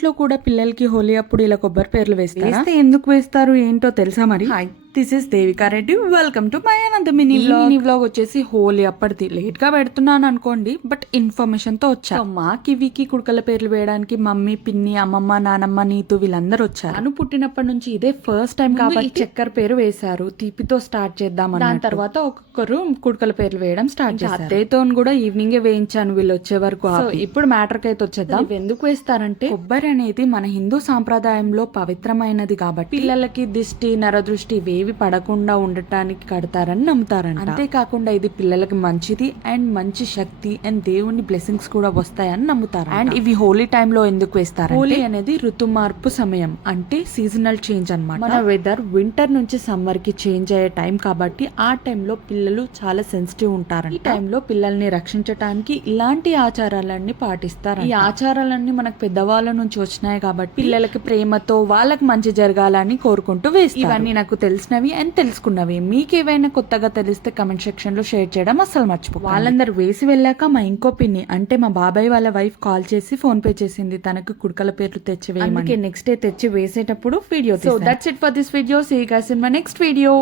ఇంట్లో కూడా పిల్లలకి హోలీ అప్పుడు ఇలా కొబ్బరి పేర్లు వేస్తే ఎందుకు వేస్తారు ఏంటో తెలుసా మరి? Hi, this is Devika Reddy. Welcome to my Anantha mini vlog. వచ్చేసి హోలీ అప్పటిది లేట్ గా పెడుతున్నాను అనుకోండి, బట్ ఇన్ఫర్మేషన్ తో వచ్చా. మా కివికి కుడుకల పేర్లు వేయడానికి మమ్మీ, పిన్ని, అమ్మమ్మ, నానమ్మ, నీతు వీళ్ళందరూ వచ్చారు. అను పుట్టినప్పటి నుంచి ఇదే ఫస్ట్ టైం కాబట్టి చక్కెర పేరు వేశారు. తీపితో స్టార్ట్ చేద్దాం. దాని తర్వాత ఒక్కొక్కరు కుడుకల పేర్లు వేయడం స్టార్ట్ చేశారు. అత్తయ్యతో కూడా ఈవినింగ్ వేయించాను వీళ్ళు వచ్చే వరకు. ఇప్పుడు మ్యాటర్ కి అయితే వచ్చేద్దాం. ఎందుకు వేస్తారంటే కొబ్బరి అనేది మన హిందూ సాంప్రదాయంలో పవిత్రమైనది కాబట్టి పిల్లలకి దిష్టి, నరదృష్టి ఏవి పడకుండా ఉండటానికి కడతారని నమ్ముతారంట. అంతేకాకుండా ఇది పిల్లలకి మంచిది అండ్ మంచి శక్తి అండ్ దేవుని బ్లెస్సింగ్స్ కూడా వస్తాయని నమ్ముతారు. అండ్ ఇవి హోలీ టైమ్ లో ఎందుకు వేస్తారు? హోలీ అనేది ఋతు మార్పు సమయం, అంటే సీజనల్ చేంజ్ అన్నమాట. మన వెదర్ వింటర్ నుంచి సమ్మర్ కి చేంజ్ అయ్యే టైం కాబట్టి ఆ టైంలో పిల్లలు చాలా సెన్సిటివ్ ఉంటారు. ఈ టైంలో పిల్లల్ని రక్షించడానికి ఇలాంటి ఆచారాలన్నీ పాటిస్తారు. ఈ ఆచారాలన్నీ మనకు పెద్దవాళ్ళ నుంచి వచ్చినాయి కాబట్టి పిల్లలకి ప్రేమతో వాళ్ళకి మంచి జరగాలని కోరుకుంటూ వేస్తారు. ఇవన్నీ నాకు తెలిసినవి అండ్ తెలుసుకున్నవి. మీకు ఏవైనా కొత్తగా తెలిస్తే కమెంట్ సెక్షన్ లో షేర్ చేయడం అస్సలు మర్చిపో. వాళ్ళందరూ వేసి వెళ్ళాక మా ఇంకో పిన్ని అంటే మా బాబాయ్ వాళ్ళ వైఫ్ కాల్ చేసి ఫోన్ పే చేసింది తనకు కుడుకల పేర్లు తెచ్చి వేయమని. నెక్స్ట్ డే తెచ్చి వేసేటప్పుడు video. So that's it for this video. See you guys in my next video.